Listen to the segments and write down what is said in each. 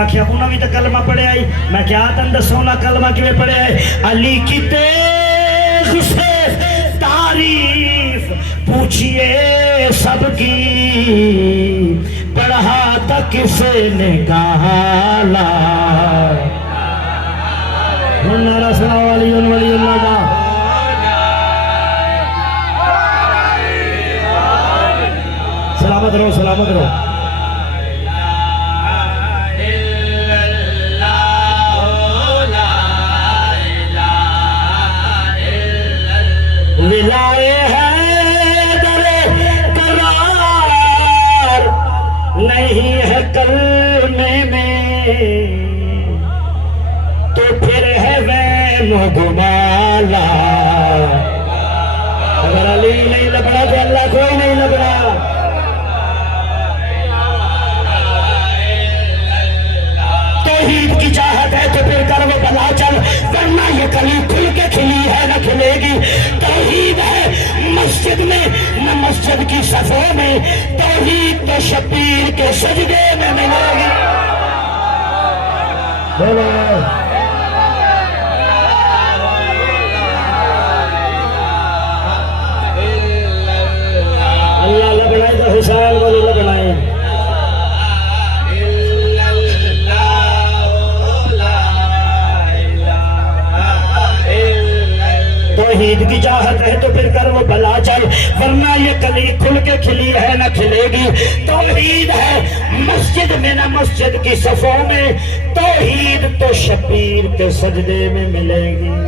آخیا انہوں بھی تو کلمہ پڑھے آئی میں کیا تن دسو نا کلمہ کیویں پڑھے آئے علی کی تیغ سے تعریف پوچھئے سب کی پڑھا تھا کس نے کہا لا نعرہ سلام علی ولی اللہ دا سلامت رہو سلامت رہو ولائے حیدر قرار نہیں ہے کلمے میں تو پھر ہے وین و گمالا اگر علی نہیں لبنا تو اللہ کوئی نہیں لبنا توحید کی چاہت ہے تو پھر کر وہ بلا چل ورنہ یہ کلی کھل کے کھلی ہے نہ کھلے گی توحید ہے مسجد میں نہ مسجد کی صفوں میں توحید تو شبیر کے سجدے میں ملے گی اللہ لبنائے تو حسین والی لبنائے توحید کی چاہت ہے تو پھر کر وہ بلا چل ورنہ یہ کلی کھل کے کھلی ہے نہ کھلے گی توحید ہے مسجد میں نہ مسجد کی صفوں میں توحید تو شبیر کے سجدے میں ملے گی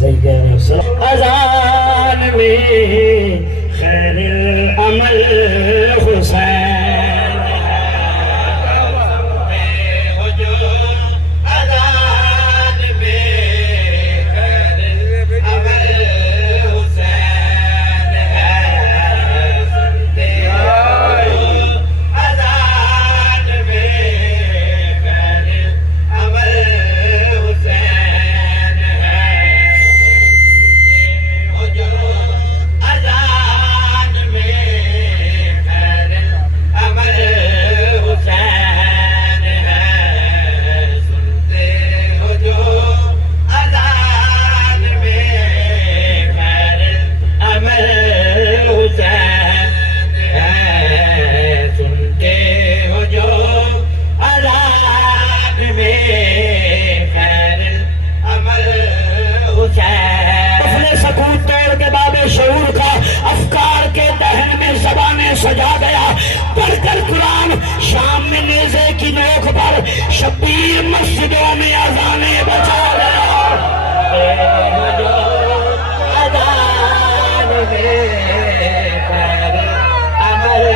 صحیح کہہ رہے ہیں اذان میں خیر العمل حسین سجا گیا پڑھ کر قرآن شام میں نیزے کی نوک پر شبیر مسجدوں میں اذانیں بجا گیا اذان میں خیر عمل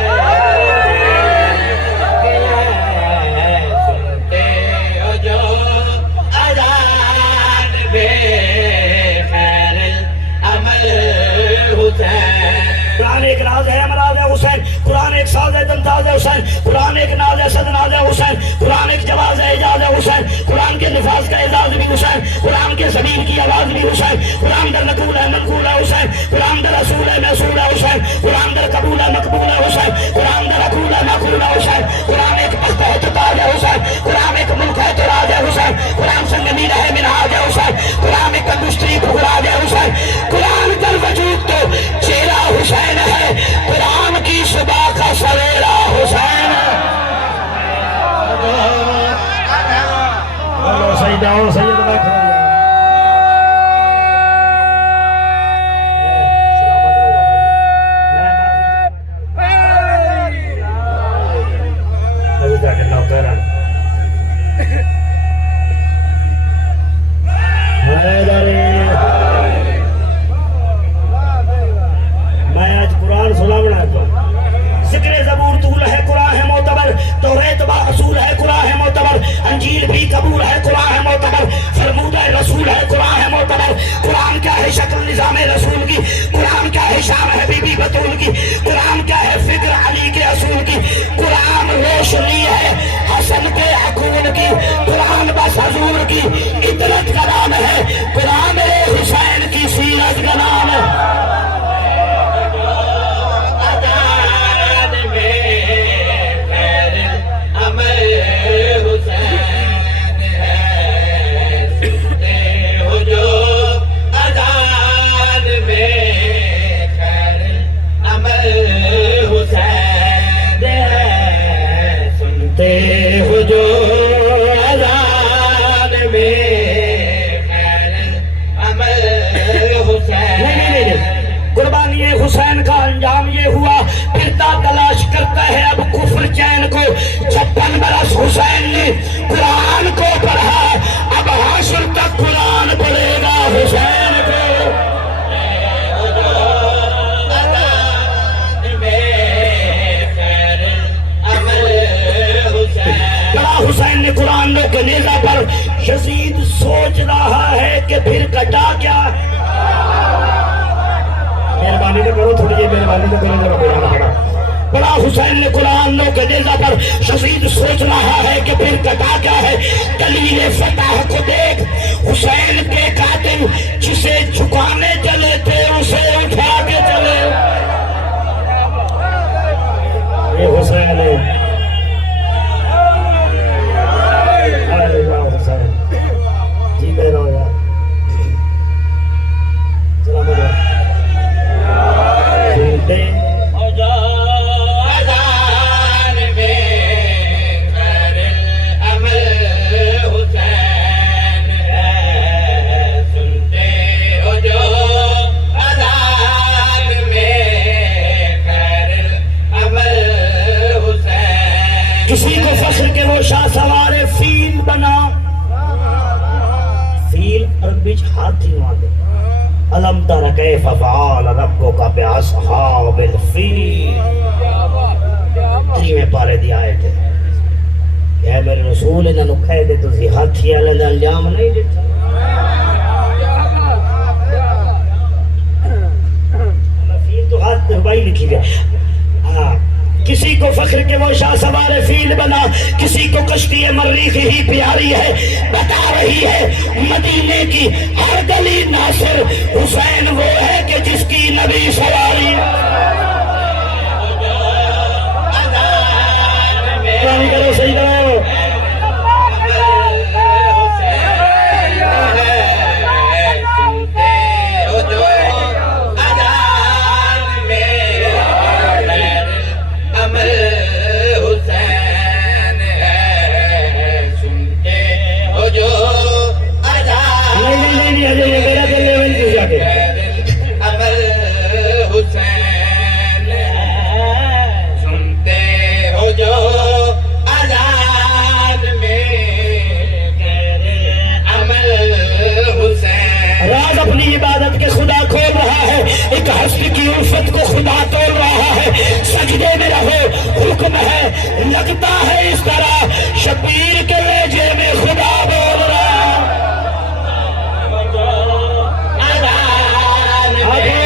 سنتے ہو جو اذان میں خیر عمل حسین قرآن ایک راز ہے امراض ہے حسین قرآن ایک ساز ہے دمتاز ہے حسین قرآن ایک ناز ہے صدناز ہے حسین قرآن ایک جواز ہے اعجاز ہے حسین قرآن کے نفاذ کا اعزاز بھی حسین قرآن کے زمین کی آواز بھی حسین قرآن در نقول ہے منقول ہے حسین قرآن در رسول ہے محصول ہے حسین قرآن در قبول ہے مقبول ہے حسین قرآن در عقول ہے معقول ہے حسین قرآن ایک تخت ہے تو تاج ہے حسین قرآن ایک ملک ہے تو راج ہے حسین قرآن سنگمین ہے منہاج ہے حسین قرآن ایک تندرستی بھگراج ہے حسین قرآن در وجود تو چہرہ حسین ہے قرآن کی صبح کا سویرا حسین سیدہ اور سید بیٹھا میں آج قرآن سنا بنا ذکر زبور طول ہے قرآن ہے معتبر توریت با اصول ہے قرآن ہے معتبر انجیل بھی قبول ہے قرآن ہے معتبر کے نیزہ پر یزید سوچ رہا ہے کہ پھر کٹا کیا ہے. مہربانی تو کرو تھوڑی جی، مہربانی تو کرو ذرا بیان پڑا. بڑا حسین نے قرآن کے نیزہ پر یزید سوچ رہا ہے کہ پھر کٹا کیا ہے. دلیل فتح کو دیکھ، حسین کے قاتل جسے جھکانے چلے تھے اسے اٹھا کے چلے. یہ حسین ہے. حسین جی دے رہو یار. سلام علیکم. سنتے کسی کو فخر کے وہ شاہ سوار فیل بنا. فیل عربی ہاتھی مانگے. علم تر کیف فعل ربک باصحاب الفیل. 3 پارے دی آیت ہے کہ اے میرے رسول انہاں نوں کہہ دے تسی ہاتھی والے دا انجام نہیں دیتا. فیل تو ہاتھ ربائی لکھی گیا. ہاں کسی کو فخر کے وہ شاہ سوار فیل بنا، کسی کو کشتی مریخ ہی پیاری ہے. بتا رہی ہے مدینے کی ہر گلی ناصر حسین وہ ہے کہ جس کی نبی سواری. کرو صحیح کرو. اپنی عبادت کے خدا کھول رہا ہے، ایک ہستی کی الفت کو خدا توڑ رہا ہے. سجدے میں رہو حکم ہے، لگتا ہے اس طرح شبیر کے لہجے میں خدا بول رہا ہے. ہماری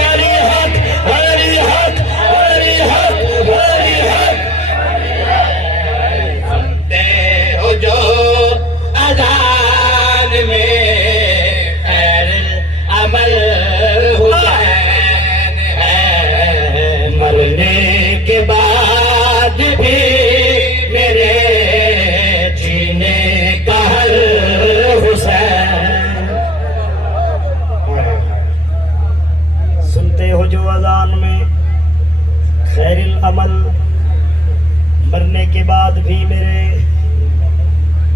حق ہماری حق ہماری حق ہماری حق. سنتے ہو جو اذان میں مرنے کے بعد بھی میرے جینے کا حل حسین. سنتے ہو جو اذان میں خیر العمل، مرنے کے بعد بھی میرے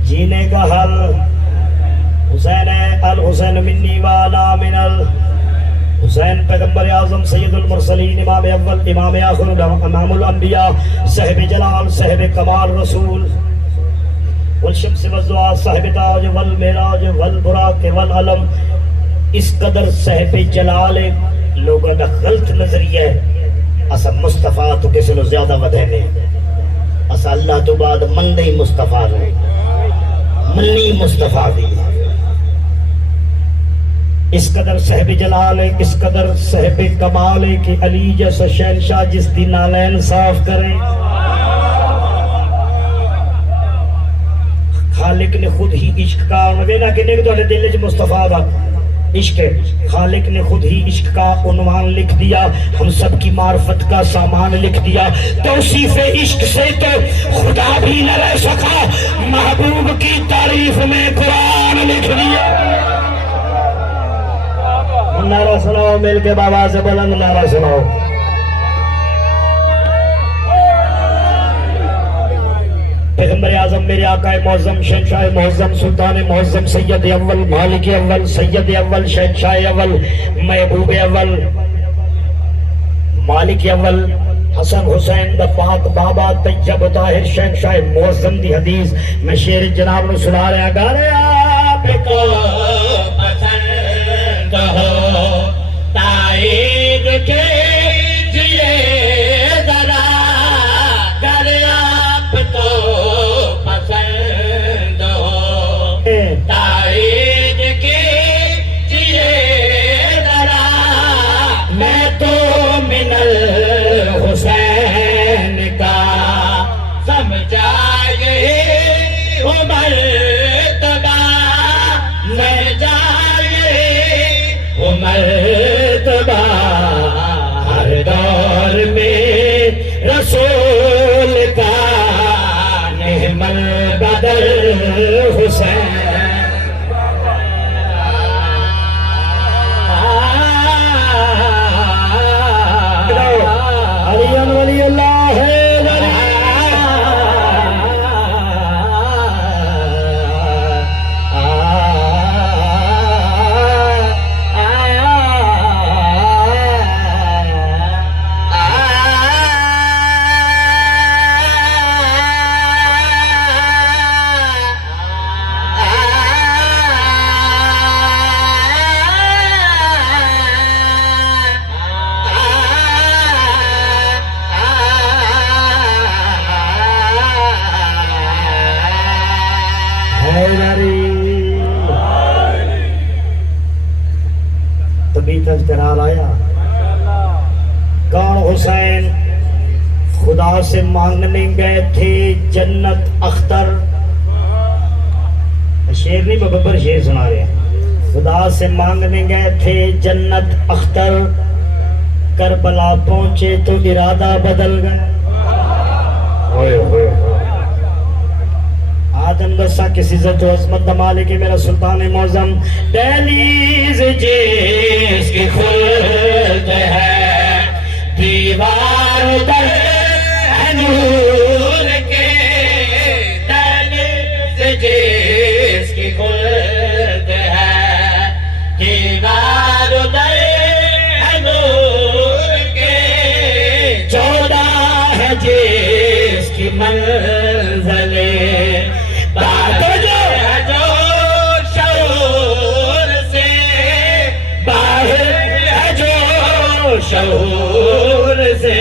جینے کا حل حسین ہے. الحسین منی وانا من حسین پیغمبر اعظم سید المرسلین، امام اول امام آخر امام الانبیاء، صاحب جلال صاحب کمال رسول، والشمس والضحیٰ صاحب تاج والمعراج والبراق والعلم. اس قدر صاحب جلال لوگوں کا غلط نظریہ ہے. اسا مصطفیٰ تو کسی نو زیادہ ودے نے، اسا اللہ تو بعد من نہیں مصطفیٰ نے منی مصطفیٰ دی. اس قدر صاحب جلال ہے، اس قدر صاحب کمال ہے کہ علی جیسا شہنشاہ جس دی نالین صاف کرے. خالق نے خود ہی عشق کا عنوان کہ نہیں تو دل وچ مصطفیٰ دا عشق ہے. خالق نے خود ہی عشق کا عنوان لکھ دیا، ہم سب کی معرفت کا سامان لکھ دیا. توصیف عشق سے تو خدا بھی نہ رہ سکا، محبوب کی تعریف میں قرآن لکھ دیا. نعرہ سناؤ مل کے بابا سے بلند نعرہ سناؤ. پیغمبر اعظم میرے آقا معظم شہنشاہ معظم سلطان معظم سید اول مالک اول سید اول شہنشاہ اول محبوب اول مالک اول حسن حسین دا پاک بابا طیب طاہر شہنشاہ معظم دی حدیث میں شیر جناب نے سنا رہا گا رہے آپ کو پسند ہو تائید کے ذرا گر آپ کو پسند ہو قرار آیا. کون حسین خدا سے مانگنے گئے تھے جنت اختر. شیر نہیں ببر شیر سنا رہے ہیں. خدا سے مانگنے گئے تھے جنت اختر, کربلا پہنچے تو ارادہ بدل گئے. ہوئے ہوئے آدم دسا کسی عزت و عظمت مالک میرا سلطان معظم. دہلیز جس کی خلد ہے دیوار در نور کے, دہلیز جس کی خلد ہے دیوار در نور کے, 14 ہے جس کی منزل بات جو ہے جو شعور سے باہر ہے جو شعور سے,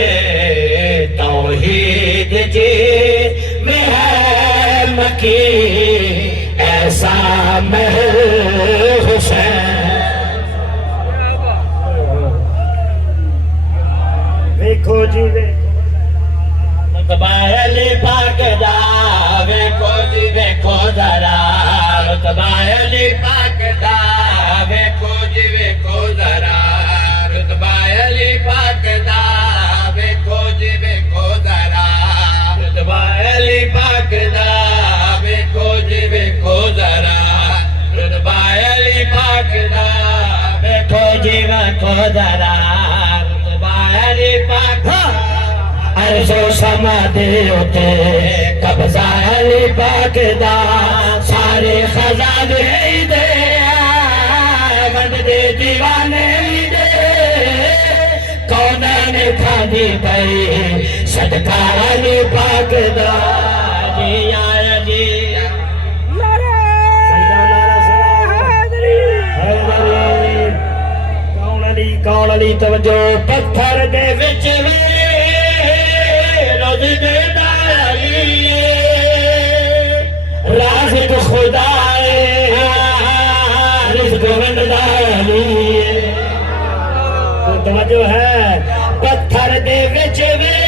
توحید جی میں ہے مکی ایسا محل حسین. دیکھو جی رتبائل پاک دا, ویکھو جی ویکھو ذرا رتبائل پاک دا, ویکھو جی ویکھو ذرا رتبائل پاک دا, ویکھو جی ویکھو ذرا رتبائل پاک دا, ویکھو جی ویکھو ذرا رتبائل پاک دا, ویکھو جی ویکھو ذرا رتبائل پاک دا. عرش و سماء دے اتے قبضہ علی پاک دا, سارے خزانے دے آمد دے دیوانے دے, کونین کھاندی پئی صدقہ علی پاک دا. جی آیا جی کون علی توجہ. پتھر دے وچ رازق خدا رزق ونڈدا علی. توجہ ہے پتھر دے وچ وے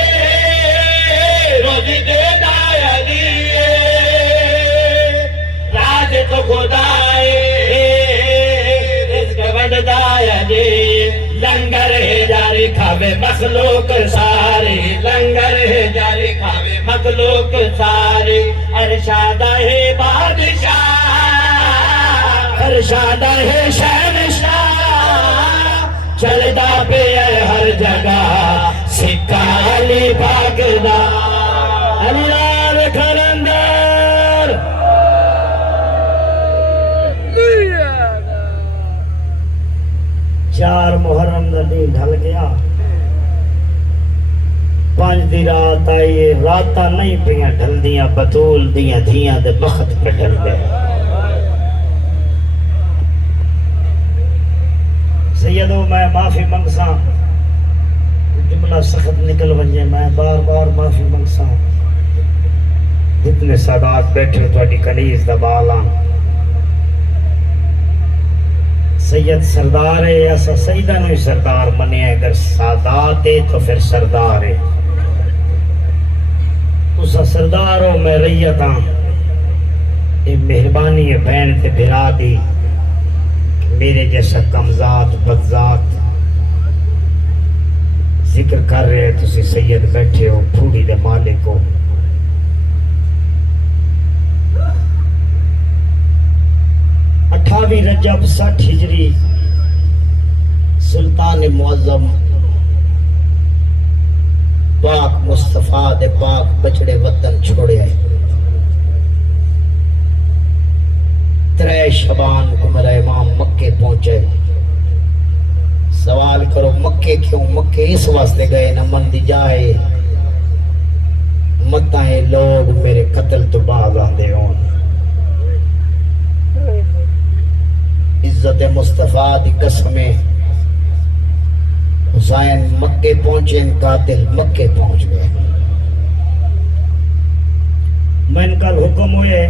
روزی دیندا علی, رازق خدا رزق ونڈدا علی. لنگر ہے جاری کھاوے مخلوق ساری, لنگر ہے جاری کھاوے مخلوق ساری. ارشاد ہے بادشاہ, ارشاد ہے شہنشاہ, چلدا پہ ہے ہر جگہ سکہ علی پاک دا. اللہ کلندر 4 محرم دا دن ڈھل گیا, 5 دی رات آئی, راتاں نہیں پیاں ڈھل دیاں, بطول دیاں دھیاں دے بخت پہ ڈھل گئے. سیدو میں معافی منگساں, جملہ سخت نکل ونجے, میں بار بار معافی منگساں. جتنے سادات بیٹھے تواڈی کنیز دا بالاں, سید سردار ہے, ایسا سیدہ نوی سردار منے, اگر سادات ہے تو پھر سردار ہے. تسا سردار ہو, میں ریت ہاں. یہ مہربانی ہے بہن تے بھرا دی, میرے جیسا کمزات بدذات ذکر کر رہے تسی سید بیٹھے ہو, پھوڑی دے مالک ہو. 28 رجب 60 ہجری سلطان معظم پاک مصطفیٰ دے پاک بچڑے وطن چھوڑے آئے. 3 شبان کو میرا امام مکے پہنچے. سوال کرو مکے کیوں؟ مکے اس واسطے گئے نہ من دی جائے متائیں لوگ میرے قتل تو باز آدھے ہون. عزت مصطفیٰ دی قسمیں حسین مکے پہنچے, قاتل مکے پہنچ گئے. میں ان کا حکم ہوئے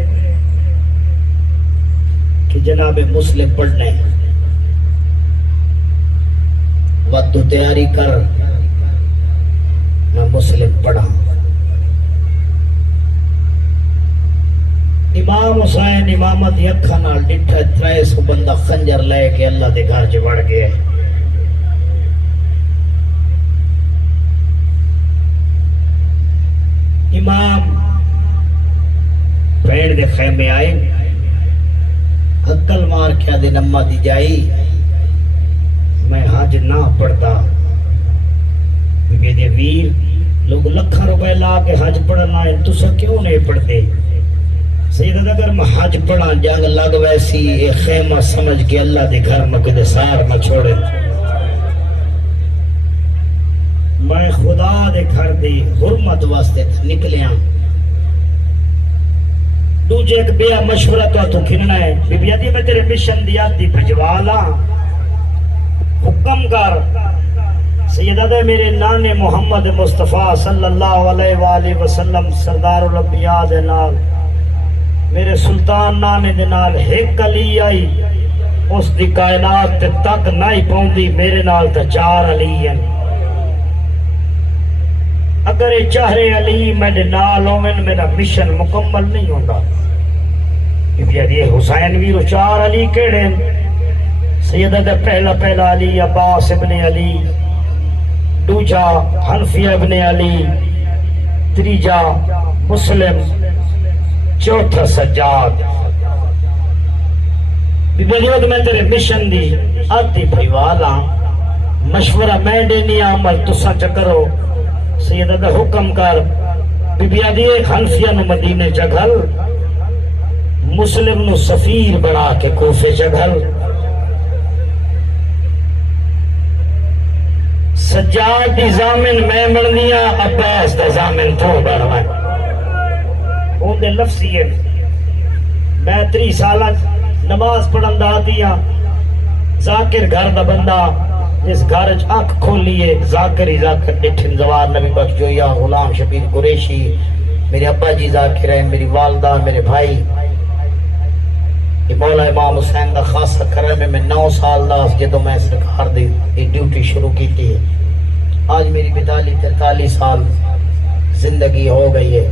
کہ جناب مسلم پڑھنے وقت تو تیاری کر، میں مسلم پڑھا۔ امام حسین امامت اکھاں نال ڈٹھا 300 بندہ خنجر لے کے اللہ دے گھر چ وڑ گیا۔ امام پیر دے خیمے آئے، عقل مار کیا دے نما دی جائی، میں حج نہ پڑھتا، میرے ویر لوگ لکھاں روپے لا کے حج پڑھنا ہے، تسا کیوں نہیں پڑھتے؟ سیدہ اگر میں حج پڑھا جنگ لگ ویسی اے خیمہ سمجھ کے اللہ دے گھر میں کدے سار نہ چھوڑے، میں خدا دے گھر دی حرمت واسطے نکلیاں۔ دوجے ایک بیا مشورہ تو کھننا ہے، بی بی آدھی میں تیرے مشن دی آدھی بھجوالا، حکم کر۔ سیدہ دے میرے نانے محمد مصطفیٰ صلی اللہ علیہ وآلہ وسلم سردار الانبیاء دے نال، میرے سلطان نانے دے نال ایک علی آئی، اس دی کائنات تے تک نہیں پوندی، میرے نال تے 4 علی ہیں۔ اگر یہ چہرے علی میرے نال ہوئن میرا مشن مکمل نہیں ہوتا۔ یہ حسین بھی 4 علی کیڑے سیدہ دے پہلا علی عباس ابن علی، دوجا حنفیہ ابن علی، تریجا مسلم، چوتھا سجاد۔ بلیود میں تیرے مشن دی آتی بھائیوالا، مشورہ میں دینی عمل تسا چکرو۔ سیدہ دا حکم کر، بی بی آدھی حنفیہ نو مدینے جگل، مسلم نو سفیر بنا کے کوفے جگل، سجاد دی زامن میں بڑھنیا، عباس دا زامن تو بڑھوائے۔ اون دے لفظی ہے، میں 3 سالہ نماز پڑھن دا دیا، ذاکر گھر دا بندہ، اس گھرج آنکھ کھولیے، ذاکر ہی ذاکر ڈٹھن زوار نبی بخش جویا، غلام شبیر قریشی، میرے ابا جی ذاکر ہیں، میری والدہ، میرے بھائی۔ یہ مولا امام حسین دا خاصہ کرم میں 9 سال دا جدو میں سرکار دی ایک ڈیوٹی شروع کی تھی۔ آج میری 42-43 سال زندگی ہو گئی ہے،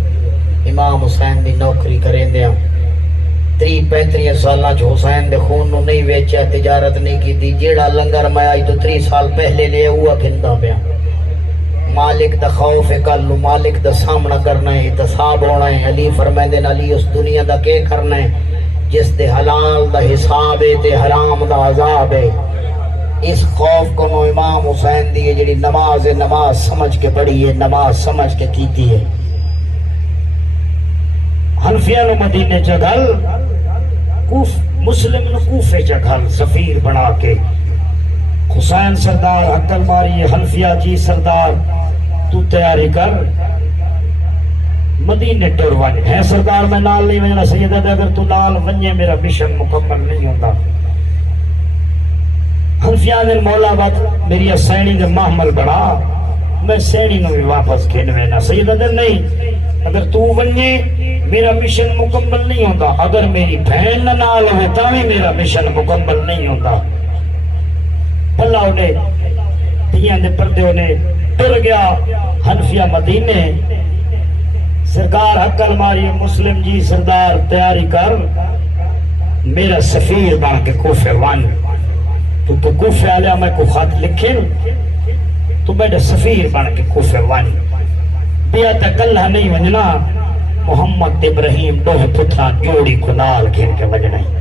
امام حسین دی نوکری کریں دیا۔ 30-35 سالہ جو حسین دے خون نو نہیں ویچیا، تجارت نہیں کی تھی، جیڑا لنگر میں آئی تو 30 سال پہلے لے ہوا کھندا پیا۔ مالک دا خوف ہے، کل مالک دا سامنا کرنا ہے، احتساب ہونا ہے۔ علی فرمائندے علی اس دنیا دا کے کرنا ہے جس دے حلال دا حساب ہے تے حرام دا عذاب ہے۔ اس خوف کو نو امام حسین دی جڑی نماز ہے، نماز سمجھ کے پڑھی ہے، نماز سمجھ کے کیتی ہے۔ حنفیہ نو مدینے جگل، مسلم نو کوفے جگل، سفیر بنا کے۔ حسین سردار عقل ماری، حنفیہ جی سردار تو تیاری کر، مدینے ٹر ون ہے سردار، میں نال نہیں وجنا سیدہ دے، اگر تو نال ونجے میرا مشن مکمل نہیں ہوتا۔ حنفیہ دے مولا بات میری سینی دے محمل بڑا، میں سینی نو بھی واپس کھینوے نا سیدہ دے، نہیں اگر تو ونجے میرا مشن مکمل نہیں ہوتا، اگر میری بہن نال ہوئے تاوی میرا مشن مکمل نہیں ہوتا۔ پھلا انہیں دیاں دے پردے انہیں ٹر گیا حنفیہ مدینے۔ سرکار عقل ماری، مسلم جی سردار تیاری کر، میرا سفیر بن کے کوفے ون، تو کوفے آلیا میں کو خط لکھیں تو میرا سفیر بن کے کوفے ون۔ بیا تک اللہ نہیں ونجنا، محمد ابراہیم 2 پترا جوڑی کو نال کھین کے وجنا ہی۔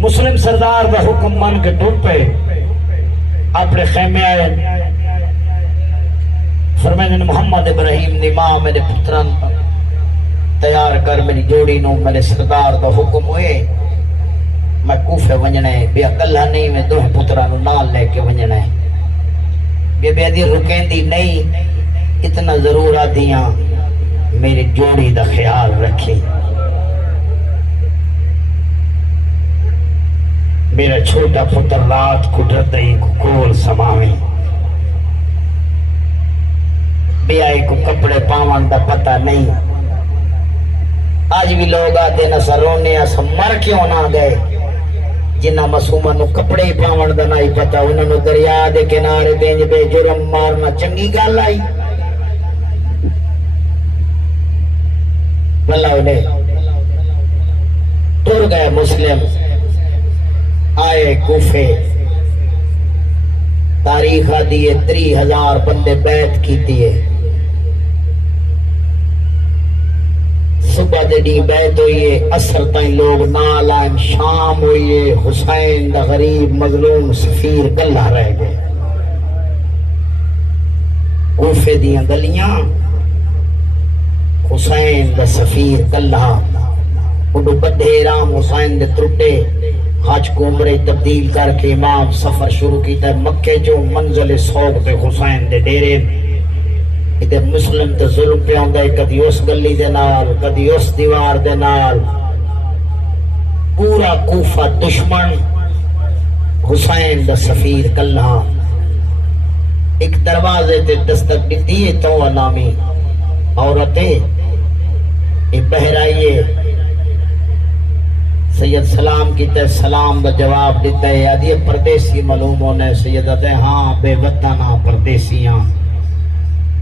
مسلم سردار دا حکم مان کے ٹوٹ پہ اپنے خیمے آئے، فرمائے محمد ابراہیم دی ماں میرے پتران تیار کر، میری جوڑی نو میرے سردار دا حکم ہوئے میں کوفے ونجنا ہے، بے اکلہ نہیں میں 2 پترانو نال لے کے ونجنا ہے۔ بے بے دی رکیں دی نہیں، اتنا ضرور آدیاں میری جوڑی دا خیال رکھی، میرا چھوٹا پتر رات کو ڈردئی کو کول سماویں، بے آئی کو کپڑے پاون دا پتہ نہیں۔ آج بھی لوگ آتے نہ سرونے اسا مر کیوں نہ گئے، جنہ معصوماں نو کپڑے پاون دا نہیں پتا انہاں نو دریا دے کنارے دینج بے جرم مارنا چنگی گل آئی بھلا انہیں ٹر گئے مسلم آئے کوفے تاریخ دیئے 30,000 بندے بیعت کیتی ہے صبح دے ڈی بیعت ہوئیے اثر تائیں لوگ نال آئیں شام ہوئیے حسین دا غریب مظلوم سفیر گلہ رہ گئے کوفے دیاں گلیاں حسین دا سفیر گلہ اڈو بدھے رام حسین دے ترٹے حج کو عمرے تبدیل کر کے امام سفر شروع کیتا ہے مکے جو منزل سوگ تے حسین دے ڈیرے ادھے مسلم تے ظلم پہ آندا ہے کدی اس گلی دے نال کدی اس دیوار دے نال پورا کوفہ دشمن حسین دا سفیر کلہا ایک دروازے تے دستک دیتی ہے تو نامی عورتیں یہ بہرائیے سید سلام کیتے سلام دا جواب دیتا ہے آدھی پردیسی معلوم ہونے سیدت ہے ہاں بے وطنہ پردیسیاں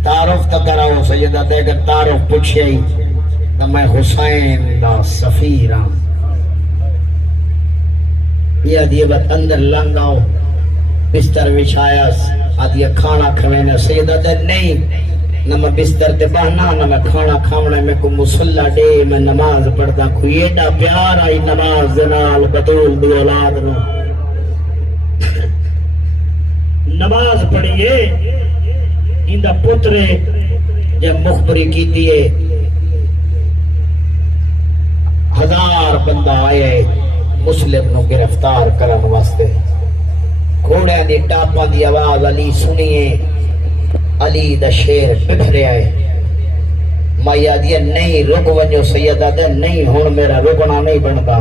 تعارف تا کراؤ سیدت ہے اگر تعارف پوچھے ہی تو میں حسین دا سفیر ہاں یہ آدھی بات اندر لنگاؤ بستر وچھایا آدھی کھانا کھوینا سیدت ہے نہیں نہ میں بستر تے بہنا نہ میں کھانا کھاونا میں کو مسلح دے میں نماز پڑھتا کوئی ایڈا پیار آئی نماز دنال بطول دی اولاد نو نماز پڑھئے اندہ پترے جب مخبری کی دیئے 1000 بندہ آئے مسلم نو گرفتار کرن واسطے گھوڑے دی ٹاپا دی آواز علی سنیے علی دا شیر بکھرے آئے میں یادیا نہیں رک ونجو سیدہ دے نہیں ہون میرا رکنا نہیں بنتا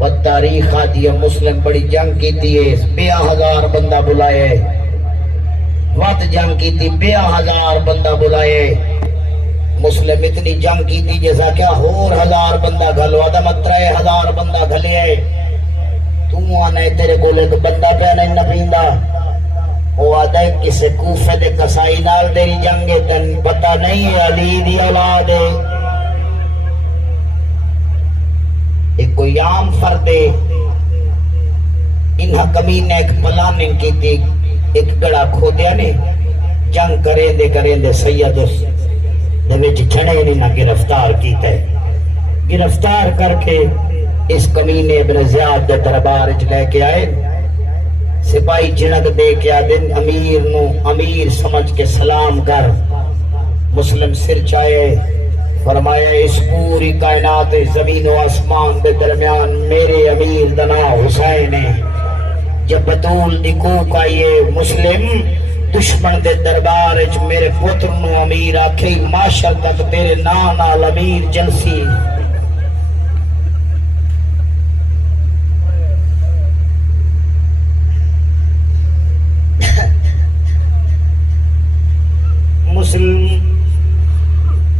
و تاریخ آدیا مسلم بڑی جنگ کی تھی 20,000 بندہ بلائے وقت جنگ کی تھی 20,000 بندہ بلائے مسلم اتنی جنگ کی تھی جیسا کیا ہور 1000 بندہ گھلو آدم 3000 بندہ گھلے تو آنے تیرے کو لے تو بندہ پہنے نہ پیندہ وہ آدھا ہے کسے کوفے دے کسائی نال دیری جنگے تن پتہ نہیں علی دی اولاد ہے ایک کوئی عام فرد ہے انہا کمینے ایک پلاننگ کی تھی ایک گڑا کھو دیا نے جنگ کریں دے سید اس دے وچ چھڑے نہیں نہ گرفتار کیتا ہے گرفتار کر کے اس کمینے ابن زیاد دے دربار لے کے آئے سپاہی جنک دے کے آدن امیر نو امیر سمجھ کے سلام کر مسلم سر چاہے فرمایا اس پوری کائنات زمین و آسمان دے درمیان میرے امیر دنا حسین ہے جب بطول دی کوک آئیے مسلم دشمن دے دربار میرے پتر نو امیر آکھے معاشر تک تیرے نال امیر جنسی مسلم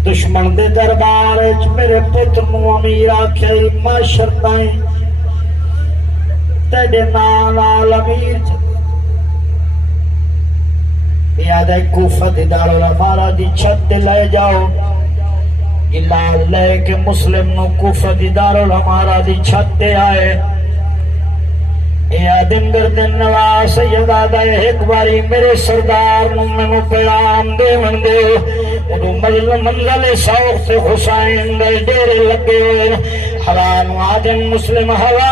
دشمن دے دربار میرے پتر نو امیر آکھے معاشر تائیں تیرے نال امیر یاد ہے کوفہ دی دارالعمارہ دی چھت دے لے جاؤ جلال لے کے مسلم نو کوفہ دی دارالعمارہ دی چھت دے آئے یا دن گردن نواز سیدادہ ایک باری میرے سردار نو پیغام دے وندے انہوں منزل سوق سے حسین دے ڈیرے لگے حران آدم مسلم ہوا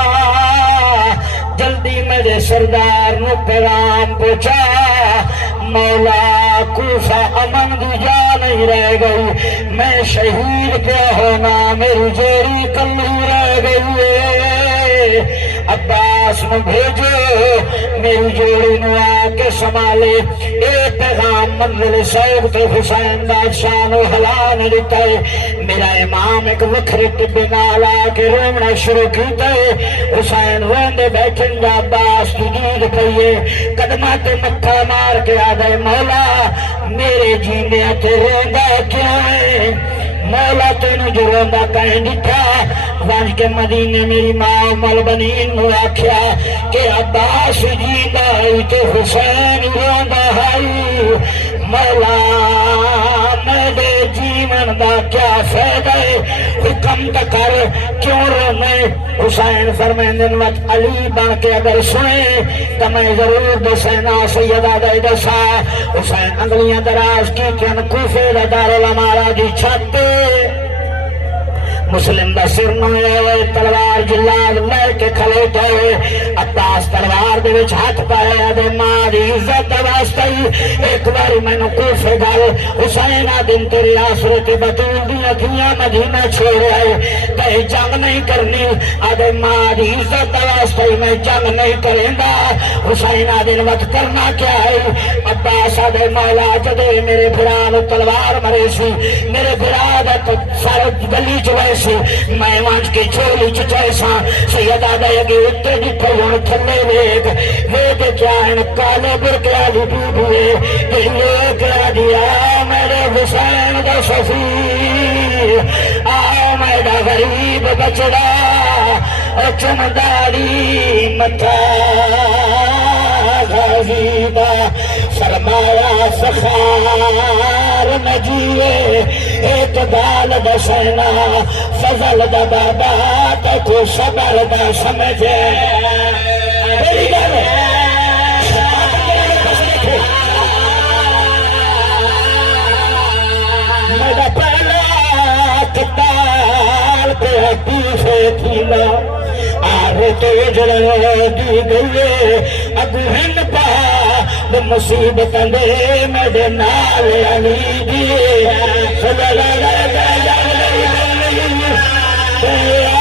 جلدی میرے سردار نو پیغام پہنچا مولا کوفہ امن دی جا نہیں رہ گئی میں شہید کیا ہونا میری جیری کلو رہ گئی عباس نو بھیجو میری جوڑی نو آکے سمالے اے پیغام منزل سوگ تے حسین بادشاہ نو حلان لیتا ہے میرا امام ایک وکھرت بنال آکے رومنا شروع کیتا ہے حسین روندے بیٹھن جا عباس کی دید کہیے قدمات مکہ مار کے آگئے مولا میرے جینے تے روندہ کیوں ہے مولا تینو جو روندہ کہیں دکھا وانج کے مدینے میری ماں مل بنین نو آکھیا کہ عباس جیندہ ہے تے حسین روندہ ہے مولا میرے جیون دا کیا فائدہ ہے حکم تا کر کیوں رونے حسین فرمیندن وقت علی بن کے اگر سنے تو میں ضرور دسینا سیدہ دے دسا حسین انگلیاں دراز کی کن کوفے دا دارالعمارہ دی چھت مسلم دا سر نوے تلوار جلال لے کے کھلوتا ہے عباس تلوار دے وچ ہاتھ پایا دے ماں دی عزت واسطے ایک باری میں نو کوفے گل حسین دن تیری آسرت بطول دی اکھیاں مدینہ چھوڑے آئے تے جنگ نہیں کرنی آدھے ماں دی عزت واسطے میں جنگ نہیں کریں گا حسین دن وقت کرنا کیا ہے عباس آدھے مولا جدے میرے بھرا تلوار مرے سی میرے بھرا دا تو سارے گلی چوئے میں وانچ کی چھولی چچائسا سیدہ دائگی اتر دی پھلون تھلے ویگ ویگ کیا ان کالے برکیا دی بیبوئے یہ کیا دیا میرے حسین دا صفی آؤ میرا غریب بچڑا چمداری متا غازیبہ سرمایہ سخار نجیے اعتدال دا سینا فضل دا بابا تو کو صبر دا سمجھے میری گل میرا پہلا کتال پہ پیسے تھیلا آرے تو جڑے دی گئے اگو ہن پا مصیبت دے میرے نال علی دیے خدا لا لا لا لا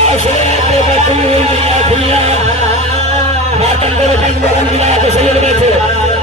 آشرت بطول دیا دیا ماتن دے رکھیں دیا تو سید بیٹھے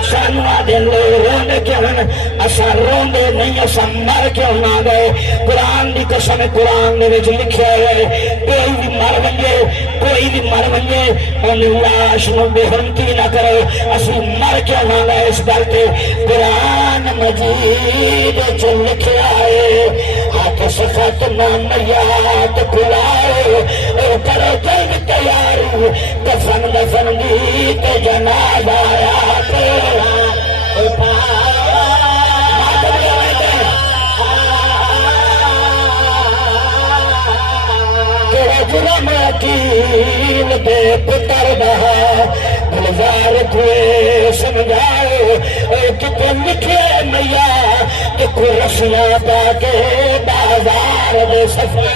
سانو آدھے لے روندے کیوں ہیں اسا روندے نہیں اسا مر کیوں نہ گئے قرآن دی قسم قرآن نے جو لکھیا ہے کوئی بھی مر ونجے ان لاش نو بے حرمتی نہ کرے اسی مر کیوں نہ گئے اس گلتے قرآن مجید جو لکھیا ہے ہاتھ صفت نام یاد کھلائے او کرو جلد تیاری دفن دفن دی تے جناز آیات جرم اکیل دے پتر بہا گلزار کوئے سمجھائے کتے لکھے میا کہ کرسیاں پاکے بازار دے سفر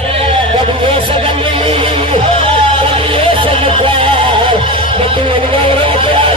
کبھی یہ سگلی کبھی یہ سنکار بطول غورو پہ